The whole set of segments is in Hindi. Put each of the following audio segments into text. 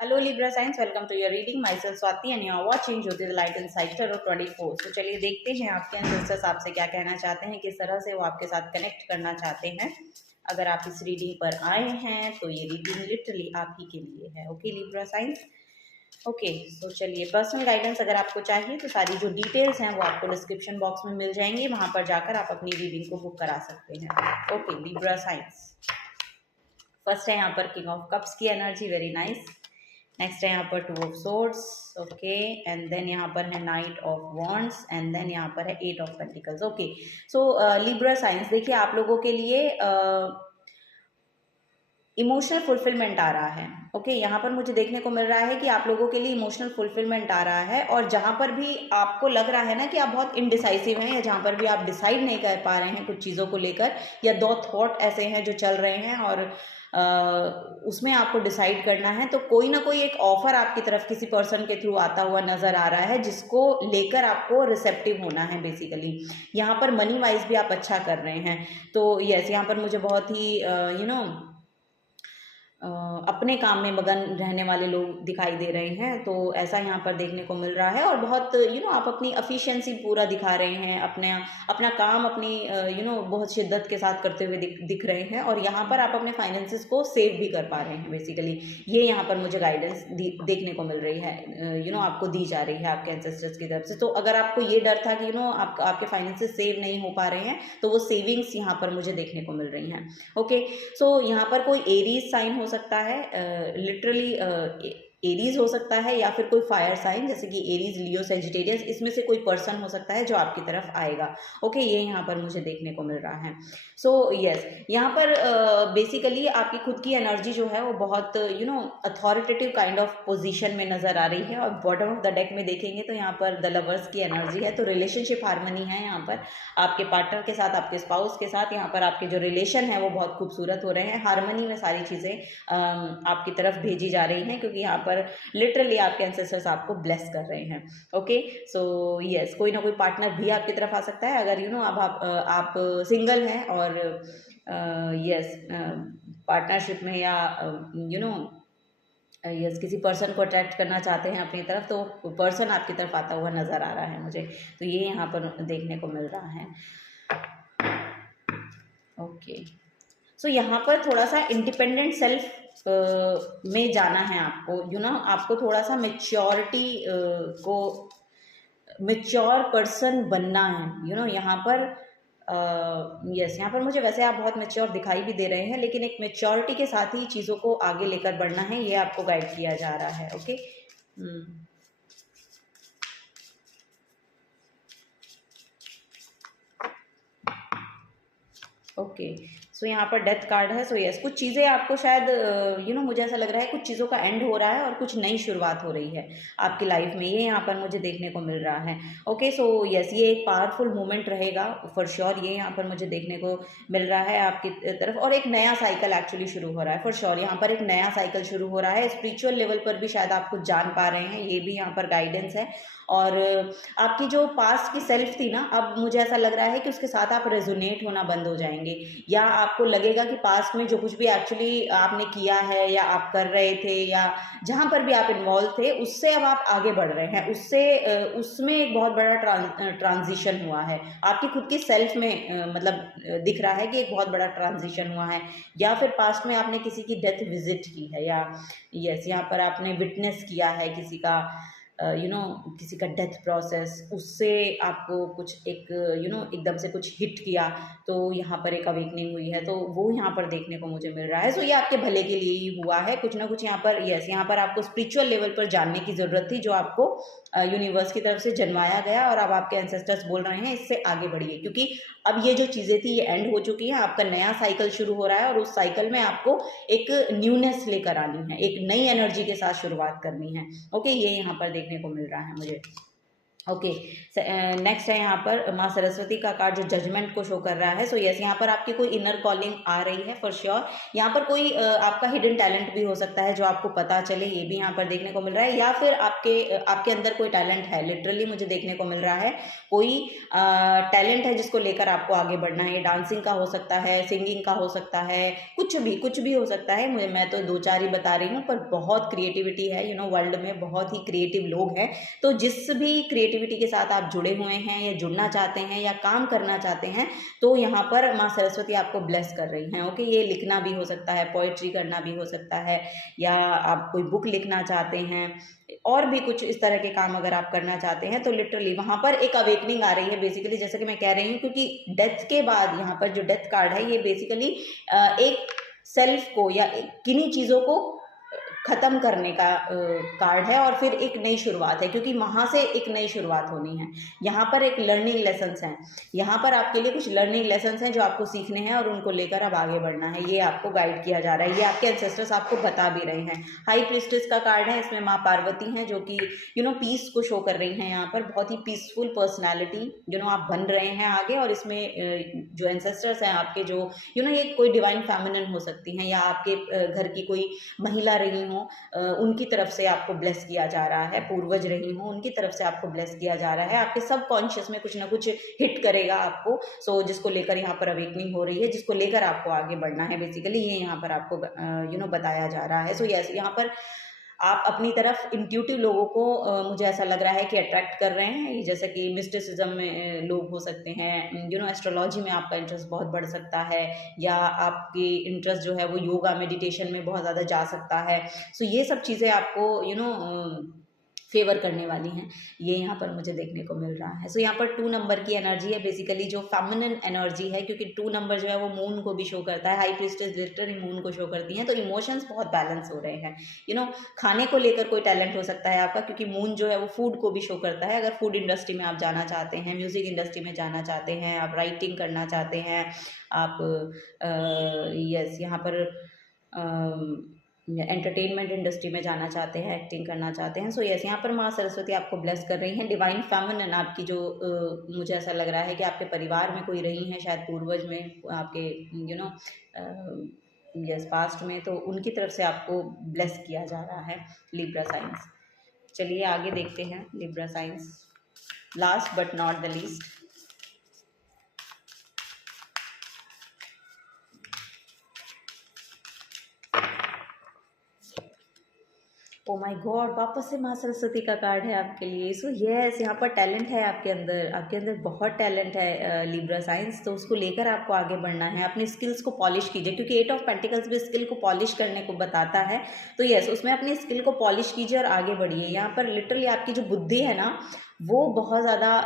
Hello Libra signs, welcome to your reading. Myself Swati and you are watching Jyoti the Light Inside Tarot 24. तो चलिए देखते हैं आपके एंसेस्टर्स आपसे क्या कहना चाहते हैं, किस तरह से वो आपके साथ कनेक्ट करना चाहते हैं। अगर आप इस रीडिंग पर आए हैं तो ये रीडिंग लिटरली आप ही के लिए है। Okay Libra science. ओके तो चलिए पर्सनल गाइडेंस अगर आपको चाहिए तो सारी जो डिटेल्स हैं वो आपको डिस्क्रिप्शन बॉक्स में मिल जाएंगी, वहां पर जाकर आप अपनी रीडिंग को बुक करा सकते हैं। Okay Libra science. फर्स्ट है यहाँ पर किंग ऑफ कप्स की एनर्जी, वेरी नाइस। नेक्स्ट है यहाँ पर two of swords, okay, and then यहाँ पर है knight of wands, and then यहाँ पर है eight of pentacles. Okay so Libra signs, देखिए आप लोगों के लिए इमोशनल फुलफिलमेंट आ रहा है। ओके यहाँ पर मुझे देखने को मिल रहा है कि आप लोगों के लिए इमोशनल फुलफिलमेंट आ रहा है, और जहाँ पर भी आपको लग रहा है ना कि आप बहुत इनडिसाइसिव हैं, या जहाँ पर भी आप डिसाइड नहीं कर पा रहे हैं कुछ चीज़ों को लेकर, या दो थॉट ऐसे हैं जो चल रहे हैं और उसमें आपको डिसाइड करना है, तो कोई ना कोई एक ऑफर आपकी तरफ किसी पर्सन के थ्रू आता हुआ नजर आ रहा है, जिसको लेकर आपको रिसेप्टिव होना है। बेसिकली यहाँ पर मनी वाइज भी आप अच्छा कर रहे हैं, तो यस यहाँ पर मुझे बहुत ही अपने काम में मगन रहने वाले लोग दिखाई दे रहे हैं, तो ऐसा यहाँ पर देखने को मिल रहा है। और बहुत आप अपनी एफिशिएंसी पूरा दिखा रहे हैं, अपना काम अपनी बहुत शिद्दत के साथ करते हुए दिख रहे हैं, और यहाँ पर आप अपने फाइनेंसेस को सेव भी कर पा रहे हैं। बेसिकली ये यहाँ पर मुझे गाइडेंस देखने को मिल रही है, आपको दी जा रही है आपके एंसेस्टर्स की तरफ से। तो अगर आपको ये डर था कि आपके फाइनेंसेस सेव नहीं हो पा रहे हैं, तो वो सेविंग्स यहाँ पर मुझे देखने को मिल रही हैं। ओके सो यहाँ पर कोई एरीज साइन हो सकता है, लिटरली एरीज हो सकता है, या फिर कोई फायर साइन जैसे कि एरीज, लियो, सेजिटेरियस, इसमें से कोई पर्सन हो सकता है जो आपकी तरफ आएगा। ओके ये यहाँ पर मुझे देखने को मिल रहा है। सो यस यहाँ पर बेसिकली आपकी खुद की एनर्जी जो है वो बहुत अथॉरिटेटिव काइंड ऑफ पोजीशन में नजर आ रही है, और बॉटम ऑफ द डेक में देखेंगे तो यहाँ पर द लवर्स की एनर्जी है। तो रिलेशनशिप हार्मनी है यहाँ पर आपके पार्टनर के साथ, आपके स्पाउस के साथ। यहाँ पर आपके जो रिलेशन है वो बहुत खूबसूरत हो रहे हैं, हार्मनी में सारी चीज़ें आपकी तरफ भेजी जा रही हैं, क्योंकि यहाँ पर लिटरली आपके एंसेस्टर्स आपको ब्लेस कर रहे हैं। ओके सो यस कोई ना कोई पार्टनर भी आपकी तरफ आ सकता है, अगर अब आप सिंगल हैं और यस पार्टनरशिप में, या यस किसी पर्सन को अट्रैक्ट करना चाहते हैं अपनी तरफ, तो पर्सन आपकी तरफ आता हुआ नज़र आ रहा है मुझे, तो ये यहाँ पर देखने को मिल रहा है। ओके सो यहाँ पर थोड़ा सा इंडिपेंडेंट सेल्फ में जाना है आपको, आपको थोड़ा सा मेच्योरिटी को, मेच्योर पर्सन बनना है। यहाँ पर यस यहाँ पर मुझे वैसे आप बहुत मेच्योर दिखाई भी दे रहे हैं, लेकिन एक मेच्योरिटी के साथ ही चीज़ों को आगे लेकर बढ़ना है, ये आपको गाइड किया जा रहा है। ओके ओके सो यहाँ पर डेथ कार्ड है। सो यस कुछ चीज़ें आपको शायद मुझे ऐसा लग रहा है कुछ चीज़ों का एंड हो रहा है और कुछ नई शुरुआत हो रही है आपकी लाइफ में, ये यहाँ पर मुझे देखने को मिल रहा है। ओके सो यस ये एक पावरफुल मोमेंट रहेगा फॉर श्योर, ये यहाँ पर मुझे देखने को मिल रहा है आपकी तरफ, और एक नया साइकिल एक्चुअली शुरू हो रहा है फॉर श्योर। यहाँ पर एक नया साइकिल शुरू हो रहा है, स्पिरिचुअल लेवल पर भी शायद आप कुछ जान पा रहे हैं, ये भी यहाँ पर गाइडेंस है। और आपकी जो पास्ट की सेल्फ थी ना, अब मुझे ऐसा लग रहा है कि उसके साथ आप रेजोनेट होना बंद हो जाएंगे, या आपको लगेगा कि पास्ट में जो कुछ भी एक्चुअली आपने किया है या आप कर रहे थे, या जहाँ पर भी आप इन्वॉल्व थे, उससे अब आप आगे बढ़ रहे हैं, उसमें एक बहुत बड़ा ट्रांजिशन हुआ है आपकी खुद की सेल्फ में, मतलब दिख रहा है कि एक बहुत बड़ा ट्रांजिशन हुआ है, या फिर पास्ट में आपने किसी की डेथ विजिट की है, या यस यहाँ पर आपने विटनेस किया है किसी का किसी का डेथ प्रोसेस, उससे आपको कुछ एक एकदम से कुछ हिट किया, तो यहाँ पर एक अवेकनिंग हुई है, तो वो यहाँ पर देखने को मुझे मिल रहा है। सो ये आपके भले के लिए ही हुआ है कुछ ना कुछ यहाँ पर। यस यहाँ पर आपको स्पिरिचुअल लेवल पर जानने की ज़रूरत थी, जो आपको यूनिवर्स की तरफ से जन्माया गया, और अब आपके एंसेस्टर्स बोल रहे हैं इससे आगे बढ़िए, क्योंकि अब ये जो चीज़ें थी ये एंड हो चुकी हैं, आपका नया साइकिल शुरू हो रहा है, और उस साइकिल में आपको एक न्यूनेस लेकर आनी है, एक नई एनर्जी के साथ शुरुआत करनी है। ओके ये यहाँ पर देखने को मिल रहा है मुझे। ओके, नेक्स्ट है यहाँ पर माँ सरस्वती का कार्ड जो जजमेंट को शो कर रहा है। सो यस, यहाँ पर आपकी कोई इनर कॉलिंग आ रही है फॉर श्योर। यहाँ पर कोई आपका हिडन टैलेंट भी हो सकता है जो आपको पता चले, ये भी यहाँ पर देखने को मिल रहा है। या फिर आपके अंदर कोई टैलेंट है, लिटरली मुझे देखने को मिल रहा है कोई टैलेंट है जिसको लेकर आपको आगे बढ़ना है। डांसिंग का हो सकता है, सिंगिंग का हो सकता है, कुछ भी हो सकता है। मैं तो दो चार ही बता रही हूँ, पर बहुत क्रिएटिविटी है, वर्ल्ड में बहुत ही क्रिएटिव लोग हैं। तो जिस भी क्रिएटिविटी के साथ आप जुड़े हुए हैं या जुड़ना चाहते हैं या काम करना चाहते हैं, तो यहाँ पर माँ सरस्वती आपको ब्लेस कर रही हैं। ओके, ये लिखना भी हो सकता है, पोइट्री करना भी हो सकता है, या आप कोई बुक लिखना चाहते हैं, और भी कुछ इस तरह के काम अगर आप करना चाहते हैं, तो लिटरली वहाँ पर एक अवेकनिंग आ रही है बेसिकली, जैसे कि मैं कह रही हूँ। क्योंकि डेथ के बाद यहाँ पर जो डेथ कार्ड है, ये बेसिकली एक सेल्फ को या किन्हीं चीज़ों को ख़त्म करने का कार्ड है, और फिर एक नई शुरुआत है, क्योंकि वहाँ से एक नई शुरुआत होनी है। यहाँ पर एक लर्निंग लेसन्स हैं, यहाँ पर आपके लिए कुछ लर्निंग लेसन्स हैं जो आपको सीखने हैं और उनको लेकर अब आगे बढ़ना है। ये आपको गाइड किया जा रहा है, ये आपके एंसेस्टर्स आपको बता भी रहे हैं। हाई प्रीस्टेस का कार्ड है, इसमें माँ पार्वती हैं जो कि पीस को शो कर रही हैं। यहाँ पर बहुत ही पीसफुल पर्सनैलिटी आप बन रहे हैं आगे, और इसमें जो एंसेस्टर्स हैं आपके, जो ये कोई डिवाइन फेमिनिन हो सकती हैं, या आपके घर की कोई महिला रही हो, उनकी तरफ से आपको ब्लेस किया जा रहा है, पूर्वज रही हो उनकी तरफ से आपको ब्लेस किया जा रहा है। आपके सब कॉन्शियस में कुछ ना कुछ हिट करेगा आपको। सो जिसको लेकर यहाँ पर अवेकनिंग हो रही है, जिसको लेकर आपको आगे बढ़ना है, बेसिकली ये यहाँ पर आपको बताया जा रहा है। सो यस, यहाँ पर आप अपनी तरफ इंट्यूटिव लोगों को मुझे ऐसा लग रहा है कि अट्रैक्ट कर रहे हैं। जैसे कि मिस्टिसिज्म में लोग हो सकते हैं, एस्ट्रोलॉजी में आपका इंटरेस्ट बहुत बढ़ सकता है, या आपकी इंटरेस्ट जो है वो योगा मेडिटेशन में बहुत ज़्यादा जा सकता है। सो ये सब चीज़ें आपको फेवर करने वाली हैं, ये यहाँ पर मुझे देखने को मिल रहा है। सो यहाँ पर 2 नंबर की एनर्जी है, बेसिकली जो फेमिनिन एनर्जी है, क्योंकि 2 नंबर जो है वो मून को भी शो करता है। हाई प्रीस्टेस लिटरली मून को शो करती हैं, तो इमोशंस बहुत बैलेंस हो रहे हैं। खाने को लेकर कोई टैलेंट हो सकता है आपका, क्योंकि मून जो है वो फूड को भी शो करता है। अगर फूड इंडस्ट्री में आप जाना चाहते हैं, म्यूज़िक इंडस्ट्री में जाना चाहते हैं, आप राइटिंग करना चाहते हैं, आप यस यहाँ पर एंटरटेनमेंट इंडस्ट्री में जाना चाहते हैं, एक्टिंग करना चाहते हैं। सो यस, यहाँ पर माँ सरस्वती आपको ब्लेस कर रही हैं। डिवाइन फेमिनिन आपकी जो मुझे ऐसा लग रहा है कि आपके परिवार में कोई रही हैं, शायद पूर्वज में आपके यस पास्ट में, तो उनकी तरफ से आपको ब्लेस किया जा रहा है लिब्रा साइंस। चलिए आगे देखते हैं Libra science, last but not the least. Oh my God, वापस से माँ सरस्वती का कार्ड है आपके लिए। सो यस, यहाँ पर टैलेंट है आपके अंदर बहुत टैलेंट है लिब्रा साइंस। तो उसको लेकर आपको आगे बढ़ना है, अपनी स्किल्स को पॉलिश कीजिए, क्योंकि 8 ऑफ पेंटिकल्स भी स्किल को पॉलिश करने को बताता है। तो यस, उसमें अपनी स्किल को पॉलिश कीजिए और आगे बढ़िए। यहाँ पर लिटरली आपकी जो बुद्धि है ना, वो बहुत ज़्यादा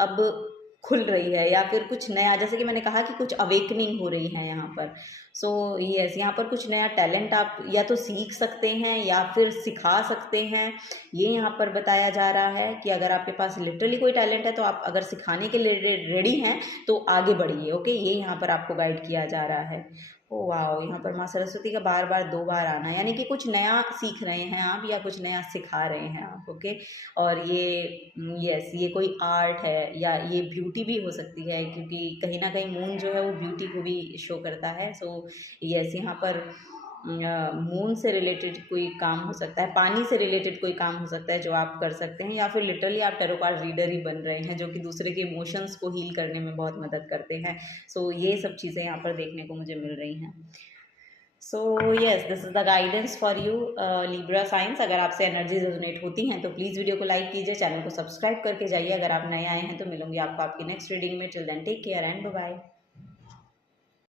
अब खुल रही है, या फिर कुछ नया, जैसे कि मैंने कहा कि कुछ अवेकनिंग हो रही है यहाँ पर। सो यस, यहाँ पर कुछ नया टैलेंट आप या तो सीख सकते हैं या फिर सिखा सकते हैं। ये यहाँ पर बताया जा रहा है कि अगर आपके पास लिटरली कोई टैलेंट है, तो आप अगर सिखाने के लिए रेडी हैं तो आगे बढ़िए। ओके, ये यहाँ पर आपको गाइड किया जा रहा है। ओ वाओ, यहाँ पर माँ सरस्वती का बार बार 2 बार आना, यानी कि कुछ नया सीख रहे हैं आप या कुछ नया सिखा रहे हैं आप। ओके, और ये यस, ये कोई आर्ट है या ये ब्यूटी भी हो सकती है, क्योंकि कहीं ना कहीं मून जो है वो ब्यूटी को भी शो करता है। सो यस, यहाँ पर मून से रिलेटेड कोई काम हो सकता है, पानी से रिलेटेड कोई काम हो सकता है जो आप कर सकते हैं, या फिर लिटरली आप टैरो कार्ड रीडर ही बन रहे हैं, जो कि दूसरे के इमोशंस को हील करने में बहुत मदद करते हैं। सो ये सब चीज़ें यहाँ पर देखने को मुझे मिल रही हैं। So yes, this is the guidance for you Libra science. अगर आपसे एनर्जी रेजोनेट होती हैं तो प्लीज़ वीडियो को लाइक कीजिए, चैनल को सब्सक्राइब करके जाइए। अगर आप नए आए हैं तो मिलूंगी आपको आपकी नेक्स्ट रीडिंग में। Till then take care and bye bye.